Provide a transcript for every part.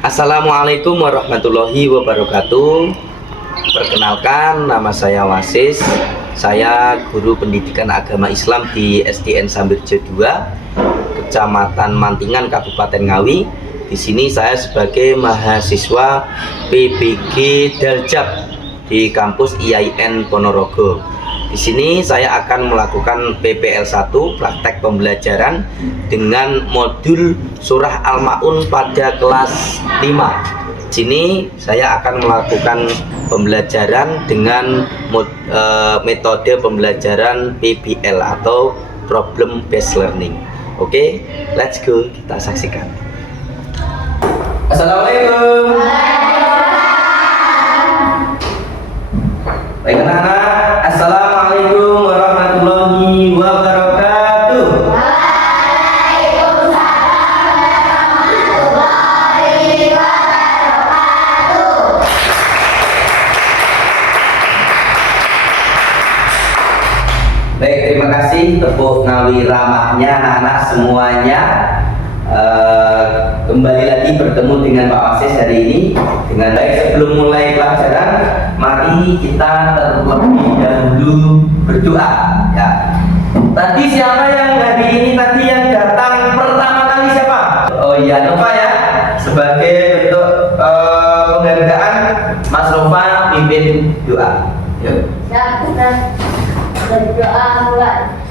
Assalamualaikum warahmatullahi wabarakatuh. Perkenalkan, nama saya Wasis. Saya guru pendidikan agama Islam di SDN Sambirjo 2, Kecamatan Mantingan, Kabupaten Ngawi. Di sini saya sebagai mahasiswa PBG Daljab di kampus IAIN Ponorogo. Di sini saya akan melakukan PPL 1, praktek pembelajaran dengan modul surah Al-Ma'un pada kelas 5. Di sini saya akan melakukan pembelajaran dengan metode pembelajaran PBL atau Problem Based Learning. Oke, let's go, kita saksikan. Assalamualaikum. Baik anak-anak, assalamualaikum warahmatullahi wabarakatuh. Waalaikumsalam warahmatullahi wabarakatuh. Baik, terima kasih tepuk Ngawi ramahnya anak-anak semuanya. Kembali lagi bertemu dengan Pak Wasis hari ini. Dengan baik, sebelum mulai pelajaran, mari kita terlebih dahulu berdoa. Ya. Tadi siapa yang hari ini yang datang pertama kali siapa? Oh iya, Nova ya. Sebagai bentuk penghargaan, Mas Nova pimpin doa. Yuk. Ya, kita berdoa mulai.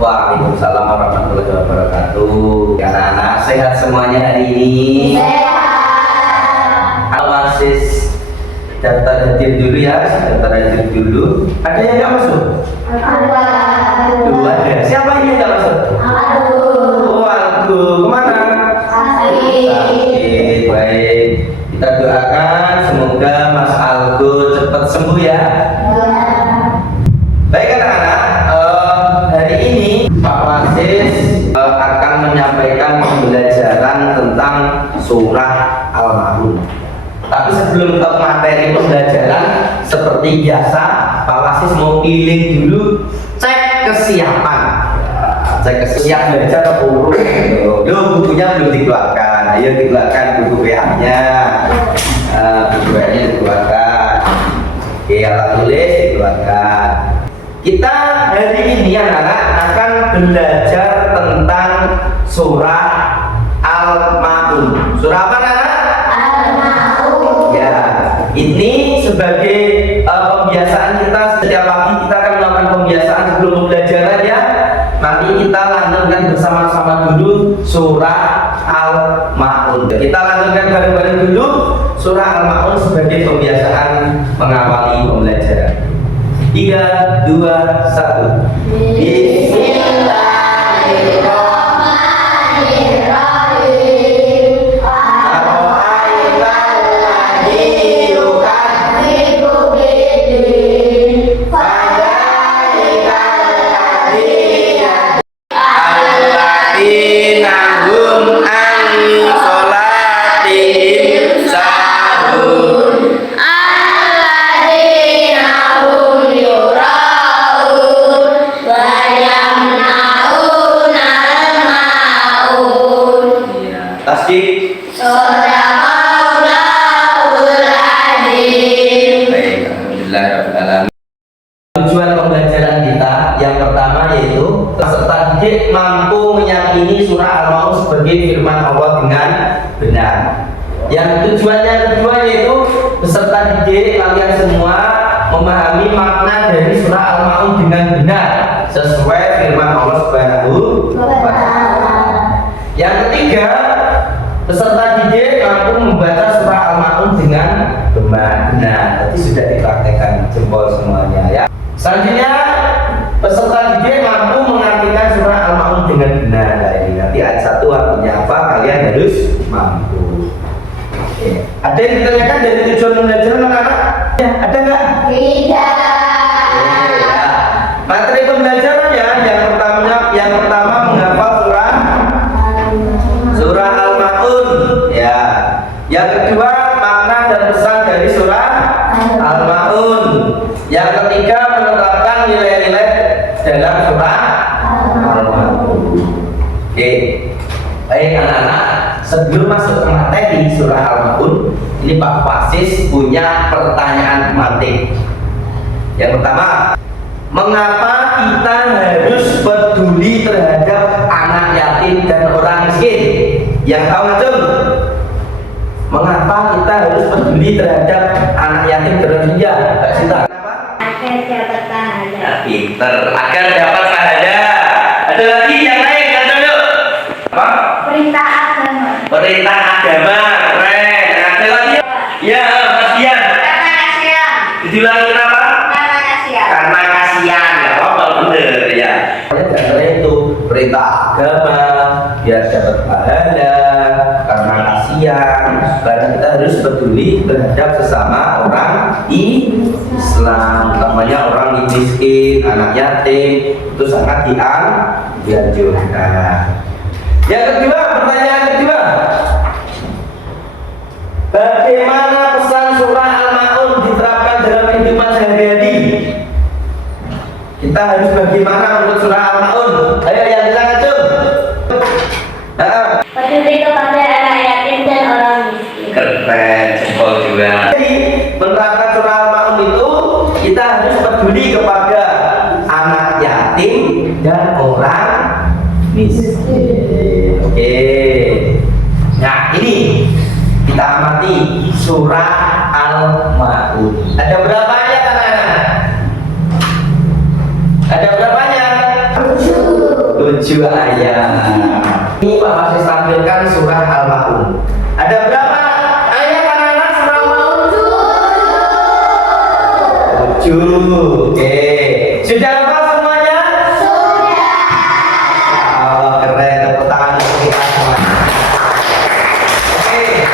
Waalaikumsalam warahmatullahi wabarakatuh. Anak-anak sehat semuanya hari ini? Sehat. Wasis daftar hadir dulu ya, daftar hadir dulu. Ada yang nggak masuk? Dua ada. Siapa yang nggak masuk? Oh, aku kemana? Sakit. Baik. Kita doakan semoga Mas Algo cepat sembuh ya. Baik anak-anak, hari ini Pak Wasis akan menyampaikan pembelajaran tentang surah Al-Ma'un. Tapi sebelum ke materi pembelajaran, seperti biasa Pak Wasis mau pilih dulu cek kesiapan. Cek kesiapan belajar ke guru. Bukunya belum dikeluarkan. Ayo dikeluarkan buku PA-nya. Buku PA-nya dikeluarkan. Oke, alat tulis dikeluarkan. Kita hari ini anak-anak akan belajar tentang surah Al-Ma'un. Surah apa anak? Al-Ma'un. Ya, ini sebagai pembiasaan kita. Setiap pagi kita akan melakukan pembiasaan sebelum pembelajaran ya. Nanti kita lanjutkan bersama-sama dulu surah Al-Ma'un. Kita lanjutkan bareng-bareng dulu surah Al-Ma'un sebagai pembiasaan mengawali pembelajaran. 3, 2, 1. Bismillahirrahmanirrahim. Ar-Rahmanir-Rahim. Yukadzibu bid-din. Fadzalika alladzina hum an sholatihim sahun. Tasbih. Sadaqallahul Azim. Baik, alhamdulillah. Tujuan pembelajaran kita yang pertama yaitu peserta didik mampu meyakini surah Al-Ma'un sebagai firman Allah dengan benar. Yang tujuan yang kedua yaitu peserta didik kalian semua memahami makna dari surah Al-Ma'un dengan benar sesuai firman Allah Subhanahu wa Ta'ala. Yang ketiga, Peserta didik mampu membaca surah Al-Ma'un dengan benar. Tadi sudah dipraktekkan jempol semuanya ya. Selanjutnya peserta didik mampu mengartikan surah Al-Ma'un dengan benar. Nah, ini nanti ayat 1 artinya apa? Kalian harus mampu. Oke. Ada yang ditanyakan dari tujuan pembelajaran anak-anak? Ya, ada nggak? Tidak. Ya. Materi pembelajarannya yang pertama menghafal surah Al-Ma'un ya. Yang kedua makna dan pesan dari surah Al-Ma'un. Yang ketiga menetapkan nilai-nilai dalam surah Al-Ma'un. Oke. Baik anak-anak, sebelum masuk ke materi surah Al-Ma'un, ini Pak Wasis punya pertanyaan tematik. Yang pertama, mengapa kita harus peduli terhadap anak yatim dan orang miskin? Yang tahu nggak? Mengapa kita harus peduli terhadap anak yatim dan orang miskin? Mbak Sinta. Kenapa? Agar dapat pahala. Ya, pinter. Agar dapat pahala. Ada lagi yang lain kan dulu? Apa? Perintah agama. Perintah agama. Keren. Ada lagi? Ya, Mas Dian. Karena kasihan. Diulangi kenapa? Karena kasihan. Karena kasihan, nggak apa-apa, bener ya. Karena itu perintah agama biar dapat pahala, karena kasihan, karena kita harus peduli terhadap sesama orang Islam, utamanya orang miskin, anak yatim, itu sangat dianjurkan. Yang kedua, pertanyaan kedua, bagaimana pesan surah Al-Ma'un diterapkan dalam kehidupan sehari-hari? Kita harus bagaimana menurut surah Al-Ma'un? Ayo yang bisa ngacung. Peduli kepada anak yatim dan orang miskin. Keren, jempol juga. Jadi menerapkan surah Al-Ma'un itu kita harus peduli kepada anak yatim dan orang miskin. Oke. Nah ini kita amati surah Al-Ma'un. Ada berapa ayat anak-anak? Ada berapanya? 7 ayat. Ini Pak masih tampilkan surah Al-Ma'un. Ada berapa ayat anak-anak surah Al-Ma'un? 7. Oke. Sudah hafal semuanya? Sudah. Allah, keren. Tepuk tangan untuk kita semua. Oke.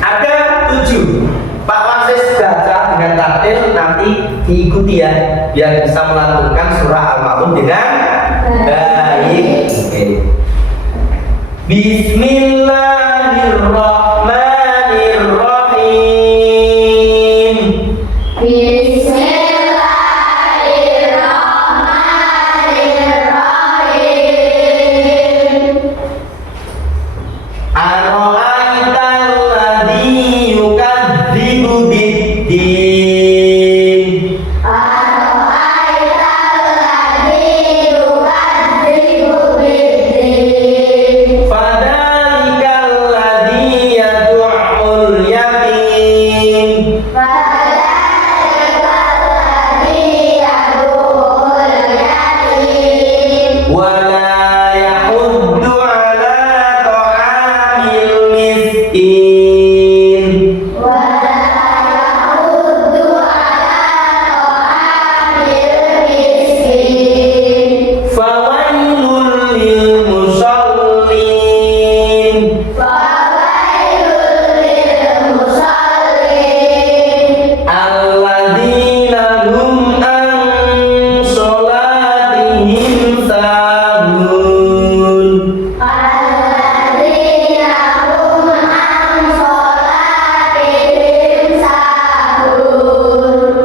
Ada 7. Pak Wasis baca dengan tartil, nanti diikuti ya, biar bisa melantunkan surah Al-Ma'un dengan baik. Oke. Bismillahirrahmanirrahim. Bismillahirrahmanirrahim. Ara'aital ladzi yukadzibu biddin. Fadzalikal ladzi yad'ul yatim. Wa la yahuddu ala ta'amil miskin. Fawailul lil musallin. Alladzina hum an sholatihim sahun.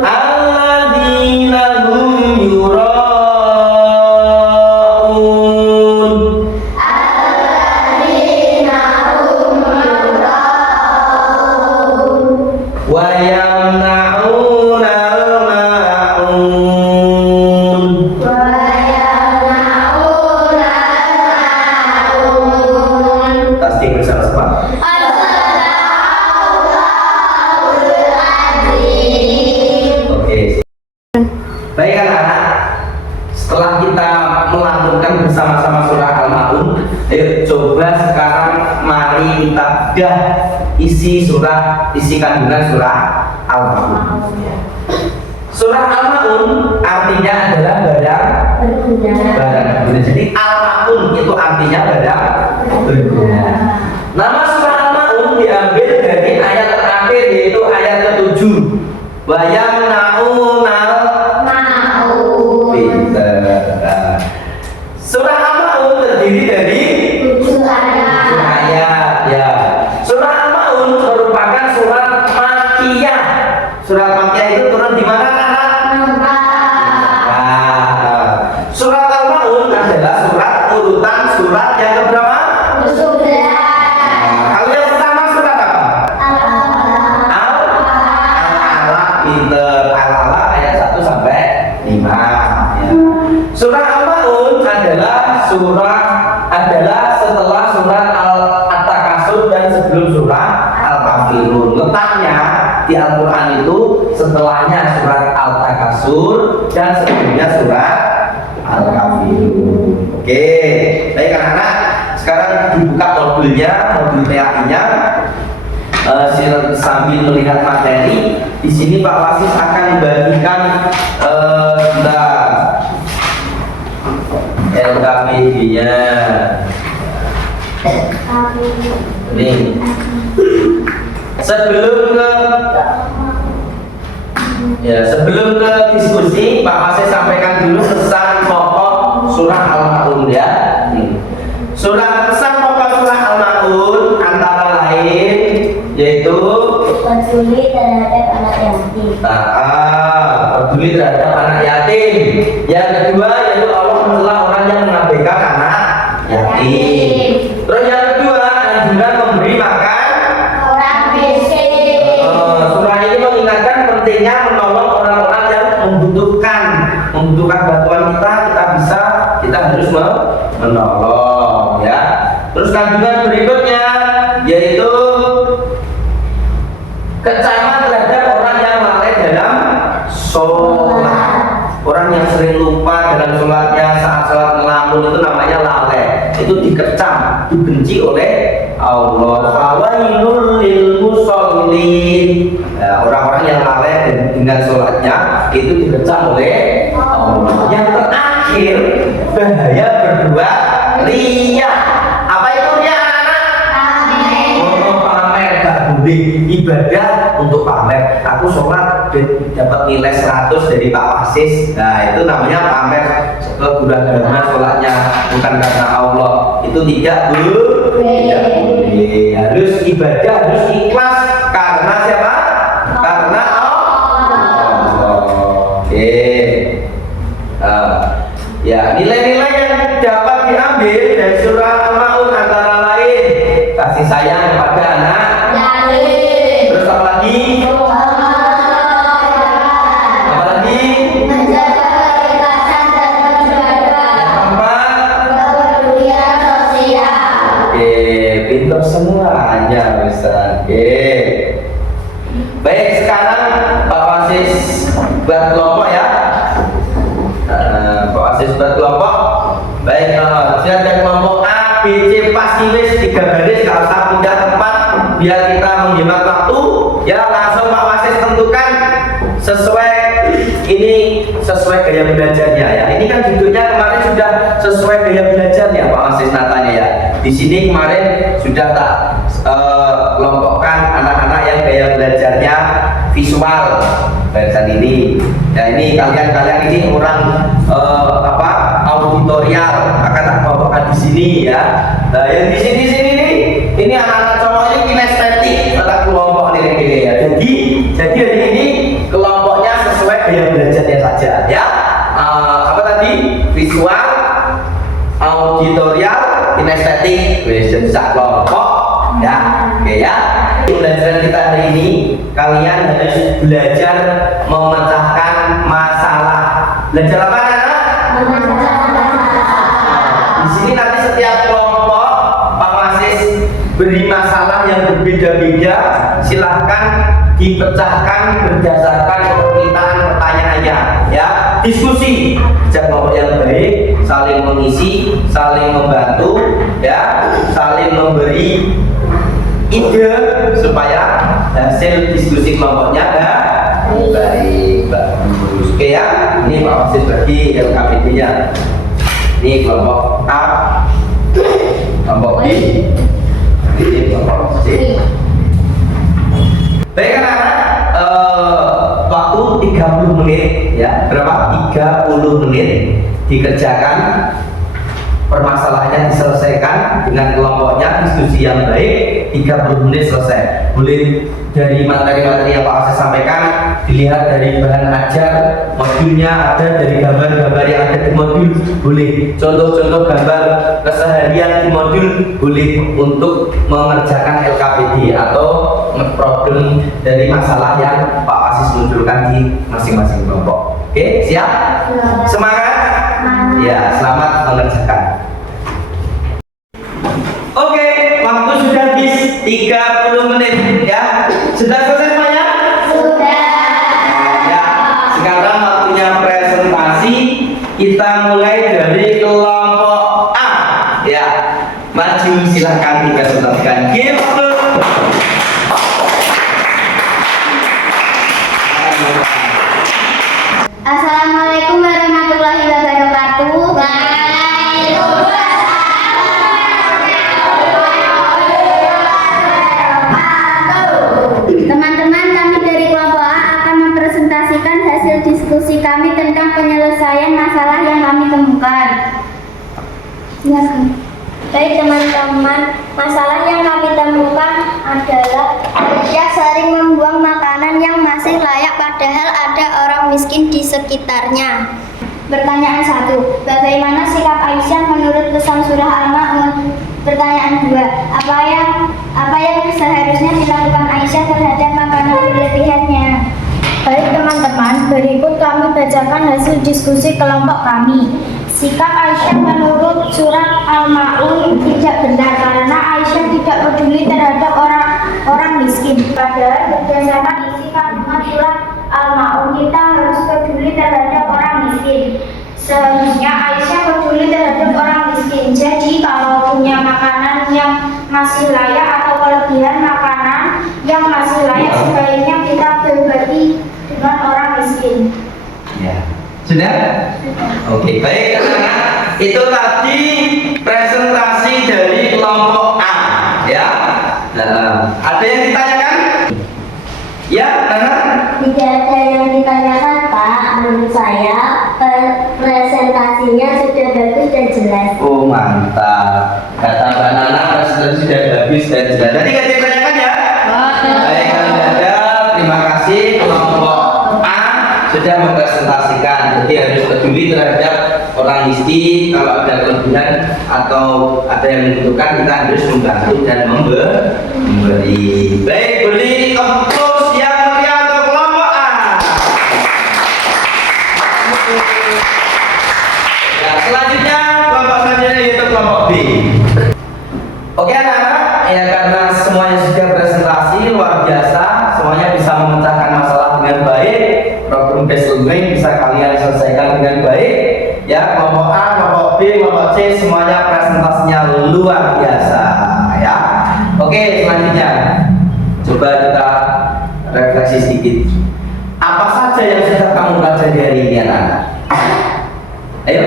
Alladzina hum yura'un. Wa yamna'una al-ma'un. Tasbih bersama-sama. Oke. Baik anak-anak, setelah kita melantunkan bersama-sama surah Al-Ma'un, ayo coba sekarang mari dah isi kandungan surah Al-Maun. Surah Al-Maun artinya adalah barang berguna. Jadi Al-Maun itu artinya barang berguna. Nama surah Al-Maun diambil dari ayat terakhir, yaitu ayat ke-7. Bayang naunal pinter. Surah Al-Maun terdiri dari 7 ayat ya. Surah Al-Maun merupakan surat Makkiyah. Surat Makkiyah itu turun di mana? Surat Al-Maun adalah surat urutan surat yang keberapa? Kalau yang pertama surat apa? Al-Alaq. Pinter. Al-Alaq ayat 1 sampai 5 ya. Surat Al-Maun adalah setelah surat At-Takasur dan sebelum surat Al-Kafirun. Letaknya di Al-Quran itu setelahnya surat Al-Takasur dan sebelumnya surat Al-Kafirun. Oke, baik anak-anak, sekarang dibuka modul PAI-nya. Sambil melihat materi, di sini Pak Wasis akan membagikan LKPD-nya. Nih, sebelum ke diskusi, Pak Wasis sampaikan dulu pesan pokok surah Al-Maun ya. Pesan pokok surah Al-Maun antara lain yaitu peduli terhadap anak yatim. Peduli terhadap anak yatim. Yang kedua yaitu Allah mencela orang yang mengabaikan anak yatim. Terus yang kedua anjuran memberi makan Orang miskin. surah ini mengingatkan pentingnya menolong orang-orang yang membutuhkan bantuan kita harus menolong ya. Terus kandungan berikutnya yaitu kecaman terhadap orang yang lalai dalam sholat. Orang yang sering lupa dalam sholatnya, saat sholat ngelamun, itu namanya lalai. Itu dikecam, dibenci oleh Allah. Fawailul lil musallin. Orang-orang yang lalai dengan sholatnya itu dikecam oleh Allah. Yang terakhir, bahaya berbuat riya. Apa itu riya anak-anak? Pamer, gak boleh ibadah untuk pamer. Aku sholat dapat nilai 100 dari Pak Wasis. Nah itu namanya pamer kegudahan sholatnya, bukan karena Allah. Itu tidak boleh. Harus ibadah, harus ikhlas karena siapa? Karena Allah. Oke. Ya, nilai-nilai yang dapat diambil dari surah Al-Maun antara lain kasih sayang kepada anak Yatim. terus apa lagi? Apa lagi? Menjaga keikhlasan dan kejujuran. Keempat. Kepedulian sosial. Oke, pintar semuanya Ustaz. Oke. Baik, sekarang Pak Wasis buat kelompok ya. Pak Wasis buat kelompok. Baik, silakan kelompok A, B, C pasti wis 3 baris, kalau usah pindah tempat biar kita menghemat waktu. Ya, langsung Pak Wasis tentukan sesuai gaya belajarnya ya. Ini kan duduknya kemarin sudah sesuai gaya belajarnya Pak Wasis natanya ya. Di sini kemarin sudah tak kelompokkan anak-anak yang gaya belajarnya visual barisan ini. Ya ini kalian ini orang auditorial, akan tak kelompokkan di sini ya. Nah yang di sini nih, ini anak-anak cowok ini kinestetik, tak kelompok ini ya. Jadi hari ini kelompoknya sesuai gaya belajarnya saja ya. Apa tadi? Visual, auditorial, kinestetik, bisa kelompok ya. Oke ya. Pembelajaran kita hari ini kalian harus belajar memecahkan masalah. Belajar apa anak? Di sini nanti setiap kelompok Pak Wasis beri masalah yang berbeda-beda. Silahkan dipecahkan berdasarkan permintaan pertanyaannya ya. Diskusi sejak kelompok yang baik, saling mengisi, saling membantu ya, saling memberi ide supaya hasil diskusi kelompoknya baik, bagus. Oke ya, ini Pak Wasis bagi LKPD-nya. Ini kelompok A, kelompok B, ini kelompok C. Baik anak-anak, waktu 30 menit ya, berapa? 30 menit dikerjakan, permasalahannya diselesaikan dengan kelompoknya, diskusi yang baik, 30 menit selesai. Boleh dari materi-materi yang Pak Wasis sampaikan, dilihat dari bahan ajar, modulnya ada, dari gambar-gambar yang ada di modul, boleh contoh-contoh gambar keseharian di modul, boleh untuk mengerjakan LKPD atau problem dari masalah yang Pak Wasis munculkan di masing-masing kelompok. Oke, siap? Semangat? Ya, selamat mengerjakan. Oke, waktu sudah habis 30 menit ya. Sudah selesai semuanya? Sudah. Ya, sekarang waktunya presentasi. Kita mulai dari kelompok A. Ya, maju silahkan dipresentasikan. Give Assalamualaikum warahmatullahi wabarakatuh. Teman-teman, kami dari kelompok A akan mempresentasikan hasil diskusi kami tentang penyelesaian masalah yang kami temukan. Baik teman-teman, masalah yang kami temukan adalah Aisyah sering membuang makanan yang masih layak padahal ada orang miskin di sekitarnya. Pertanyaan 1. Bagaimana sikap Aisyah menurut pesan surah Al-Ma'un? Pertanyaan 2. Apa yang seharusnya dilakukan Aisyah terhadap makanan berlebihannya? Baik teman-teman, berikut kami bacakan hasil diskusi kelompok kami. Sikap Aisyah menurut surat Al-Ma'un tidak benar karena Aisyah tidak peduli terhadap orang miskin. Padahal berdasarkan isi kandungan surat Al-Ma'un, kita harus peduli terhadap orang miskin. Seharusnya Aisyah peduli terhadap orang miskin. Jadi kalau punya makanan yang masih layak atau kelebihan makanan yang masih layak, sebaiknya kita berbagi dengan orang miskin. Ya. Sudah? Oke, baik anak-anak. Itu tadi presentasi dari kelompok A, ya. Ada yang ditanyakan? Ya, anak? Tidak ada yang ditanyakan, Pak. Menurut saya presentasinya sudah bagus dan jelas. Oh, mantap. Kata Mbak Nana, presentasi sudah habis dan jelas. Tadi nggak ditanyakan ya? Baik, kalau ada, terima kasih kelompok A sudah mempresentasikan. Jadi harus peduli terhadap orang miskin. Kalau ada kelebihan atau ada yang membutuhkan, kita harus membantu dan memberi. Baik, beri applause yang meriah untuk kelompok A. Ya, selanjutnya kelompok selanjutnya yaitu kelompok B. Oke anak-anak, ya karena semuanya sudah presentasi luar biasa, semuanya bisa memecahkan masalah dengan baik. Problem based learning bisa kalian selesaikan dengan baik. Ya, kelompok A, kelompok B, kelompok C semuanya presentasinya luar biasa ya. Oke, selanjutnya coba kita refleksi sedikit. Apa saja yang sudah kamu pelajari hari ini anak-anak? Ayo.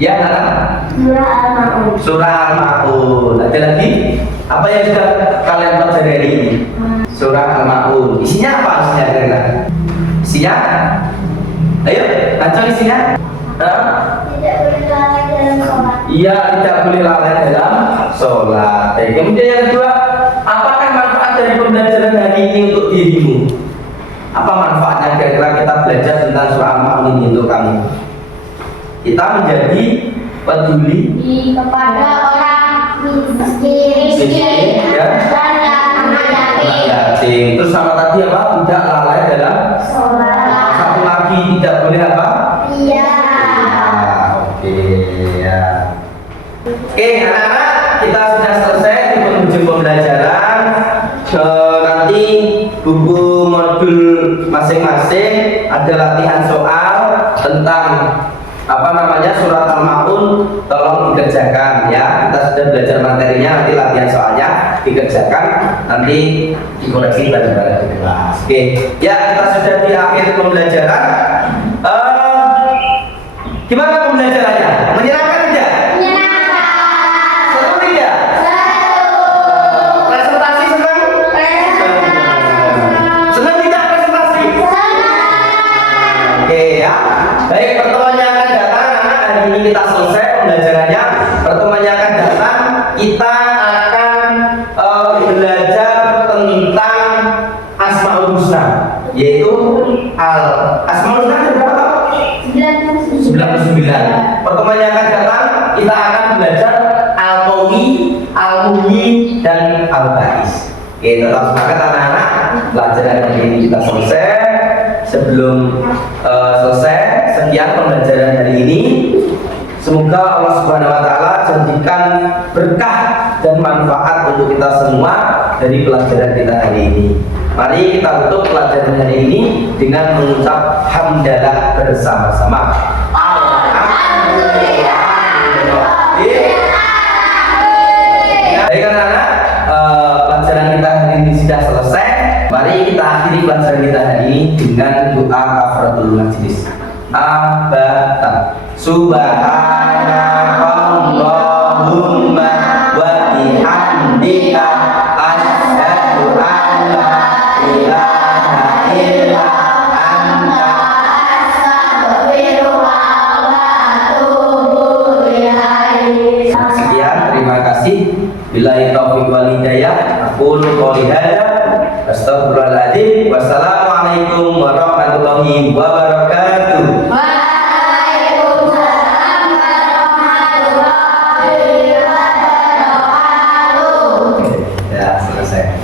Ya anak-anak. Surah Al-Ma'un. Surah Al-Ma'un. Ada lagi? Apa yang sudah kalian pelajari hari ini? Surah Al-Ma'un. Isinya apa isinya kira-kira? Isinya? Ayo, baca isinya. Tidak boleh lalai dalam sholat. Iya, tidak boleh lalai dalam sholat. Kemudian yang kedua, apakah manfaat dari pembelajaran hari ini untuk dirimu? Apa manfaatnya kira-kira kita belajar tentang surah Al-Ma'un ini untuk kamu? Kita menjadi peduli Kepada orang miskin ya. dan anak yatim. Yatim. Terus sama tadi apa? Tidak lalai dalam Sholat. satu lagi tidak boleh apa? Iya. Oke ya. Oke anak-anak, kita sudah selesai di penghujung pembelajaran. Nanti buku modul masing-masing ada latihan soal tentang apa namanya surat Al-Ma'un, tolong dikerjakan dikerjakan ya. Kita sudah belajar materinya, nanti latihan soalnya dikerjakan, nanti dikoreksi bareng-bareng di kelas. Oke, ya kita sudah di akhir pembelajaran. Gimana pembelajarannya? Menyenangkan tidak? Seru tidak? Presentasi senang? Senang tidak presentasi? Oke ya. Baik, pertemuan yang akan datang anak-anak, hari ini kita selesai pembelajarannya. Pertemuan yang akan datang kita akan belajar tentang Asmaul Husna, yaitu Asmaul Husna ada berapa? 99. Pertemuan yang akan datang kita akan belajar Al-Qawi, Al-Muhyi, dan Al-Ba'is. Oke, tetap semangat anak-anak. Pelajaran hari ini kita selesai. Sebelum selesai, sekian pembelajaran hari ini. Semoga Allah Subhanahu wa taala jadikan berkah dan manfaat untuk kita semua dari pelajaran kita hari ini. Mari kita tutup pelajaran hari ini dengan mengucap hamdalah bersama-sama. Alhamdulillah. Baik anak-anak, pelajaran kita hari ini sudah selesai. Mari kita akhiri pelajaran kita hari ini dengan doa kafaratul majlis. Abata subhanakallahumma wa bihamdika asyhadu an la ilaha illa anta astaghfiruka wa atubu ilaik. Sekian, terima kasih. Billahi taufiq wal hidayah. Aqulu qouli hadza astaghfirullahaladzim. Wassalamualaikum warahmatullahi wabarakatuh. Waalaikumsalam warahmatullahi wabarakatuh. Ya, selesai.